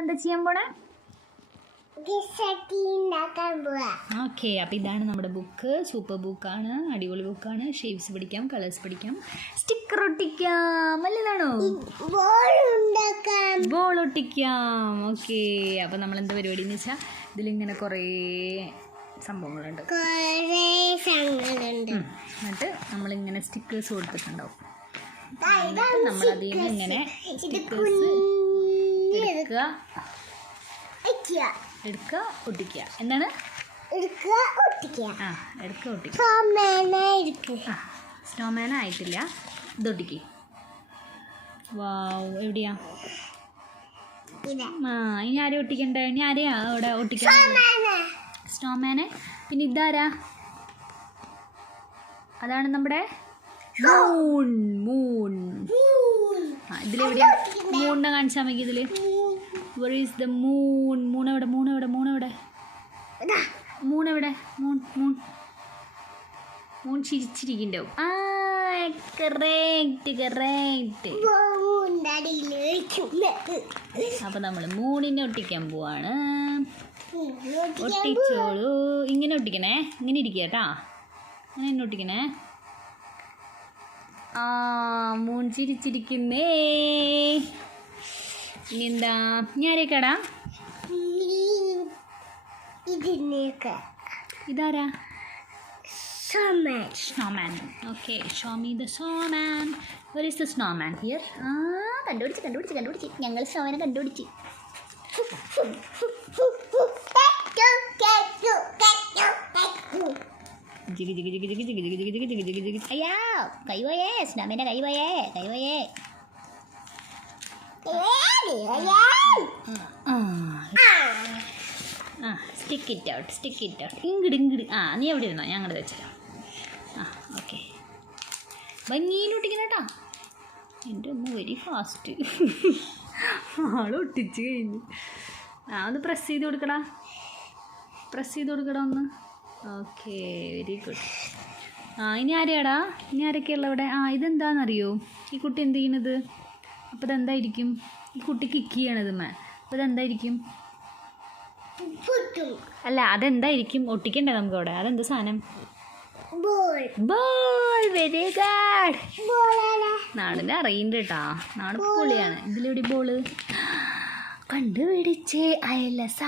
എന്താ ചെയ്യാൻ പോണേ? ഓക്കെ, അപ്പോൾ ഇതാണ് നമ്മുടെ ബുക്ക്. സൂപ്പർ ബുക്കാണ്, അടിപൊളി ബുക്കാണ്. ഷേപ്സ് പഠിക്കാം, കളേഴ്സ് പഠിക്കാം, സ്റ്റിക്കർ ഒട്ടിക്കാം, അല്ലേതാണോ? ബോൾ ഒട്ടിക്കാം. ഓക്കെ, അപ്പോൾ നമ്മൾ എന്താ പരിപാടി എന്ന് വെച്ചാൽ ഇതിലിങ്ങനെ കുറേ സംഭവങ്ങളുണ്ട്. എന്നിട്ട് നമ്മളിങ്ങനെ സ്റ്റിക്കേഴ്സ് കൊടുത്തിട്ടുണ്ടാവും. നമ്മളതിൽ നിന്ന് ഇങ്ങനെ സ്റ്റിക്കേഴ്സ് എടുക്കുക, ഒട്ടിക്കുക. എന്താണ് സ്നോമാൻ ആയിട്ടില്ല, ഇതൊട്ടിക്ക്. വാവ്, എവിടെയാ? ഇനി ആരെയും ഒട്ടിക്കണ്ടേ? ഇനി ആരെയാ അവിടെ ഒട്ടിക്കാൻ? സ്നോമാനെ. പിന്നെ ഇതാരാ? അതാണ് നമ്മുടെ മൂൺ. ഇതിലെവിടെയാ മൂണിനെ കാണിച്ചാൽ മതി. ഇതിൽ where is the moon? മൂണെവിടെ? മൂൺ ചിരിച്ചിരിക്കുന്നുണ്ടാവും. കറക്റ്റ്. അപ്പോൾ നമ്മൾ മൂണിനെ ഒട്ടിക്കാൻ പോവാണ്. ഒട്ടിച്ചോളൂ. ഇങ്ങനെ ഒട്ടിക്കണേ, ഇങ്ങനെ ഇരിക്കുക കേട്ടോ. അങ്ങനെ ഒട്ടിക്കണേ. മൂൺ ചിരിച്ചിരിക്കുന്നേ. ഇനി എന്താ? ഞാനേക്കടാ ഇതാരാ? Snowman. Okay, show me the snowman. Where is the snowman? Here. കണ്ടുപിടിച്ച്. ഞങ്ങൾ snowman കണ്ടുപിടിച്ച്. അയ്യാ, കൈപോയേ, സ്നോമാൻ്റെ കൈപോയേ. Stick it out. ഇങ്ങട്. നീ എവിടെ ഇരുന്നോ? ഞാൻ അങ്ങോട്ട് വെച്ചല്ലോ. ഓക്കെ, ഭംഗിയിലൊട്ടിക്കണം കേട്ടോ. എൻ്റെ ഒന്ന് വെരി ഫാസ്റ്റ്. ആളൊട്ടിച്ച് കഴിഞ്ഞു. ഒന്ന് പ്രസ് ചെയ്ത് കൊടുക്കടാ ഒന്ന്. Okay, very good. ഇനി ആരെയാടാ? ഇനി ആരൊക്കെയുള്ള ഇവിടെ? ഇതെന്താണെന്നറിയോ? ഈ കുട്ടി എന്ത് ചെയ്യണത്? അപ്പോൾ ഇതെന്തായിരിക്കും? ഈ കുട്ടി കിക്ക് ചെയ്യണത് അപ്പോൾ ഇതെന്തായിരിക്കും? അല്ല, അതെന്തായിരിക്കും? ഒട്ടിക്കണ്ടേ നമുക്ക് അവിടെ? അതെന്താ സാധനം? ബോൾ. Very good. നാടിനെ അറിയുന്നുണ്ട് കേട്ടോ. നാട് പൊളിയാണ്. ഇതിലെവിടെ ബോള്? കണ്ടുപിടിച്ച് അയലസ.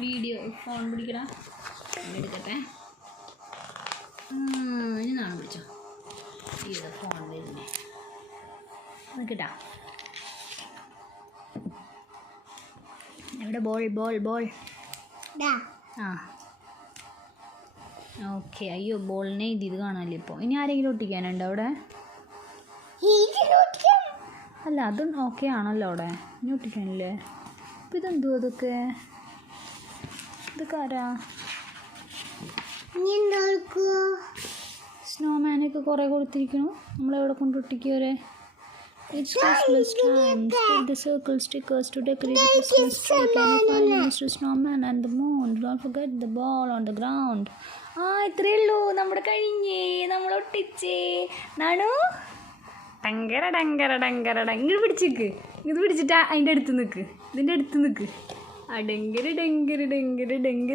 Video phone പിടിക്കടാ. എടുക്കട്ടെ. ഇനി നാളെ പിടിച്ചോ. ഇത് ഫോൺ വരുന്നേ നിൽക്കട്ടാ. എവിടെ ബോൾ? ഓക്കെ. അയ്യോ, ബോളിനെ ഇത് കാണാമല്ലോ ഇപ്പോൾ. ഇനി ആരെങ്കിലും ഒട്ടിക്കാനുണ്ടോ അവിടെ? അല്ല, അതും ഓക്കെ ആണല്ലോ അവിടെ. ഇനി ഒട്ടിക്കാനില്ലേ? അപ്പോൾ ഇതെന്തോ ഇതൊക്കെ ആരാ? സ്നോമാനൊക്കെ കുറേ കൊടുത്തിരിക്കണു. നമ്മളെവിടെ കൊണ്ടൊട്ടിക്കുവരെ? It's Christmas time. Stick the circle stickers to decorate the Christmas tree. Can you find Mr. Snowman and the moon? Don't forget the ball on the ground. ഇത്രയേ ഉള്ളൂ. നമ്മുടെ കഴിഞ്ഞേ. നമ്മൾ ഒട്ടിച്ചേ. നാണു ടങ്കര. ഇങ്ങോട്ട് പിടിച്ചിക്ക്. ഇത് പിടിച്ചിട്ട് അതിൻ്റെ അടുത്ത് നിൽക്ക്. ഇതിൻ്റെ അടുത്ത് നിൽക്ക്. ഡെങ്കര.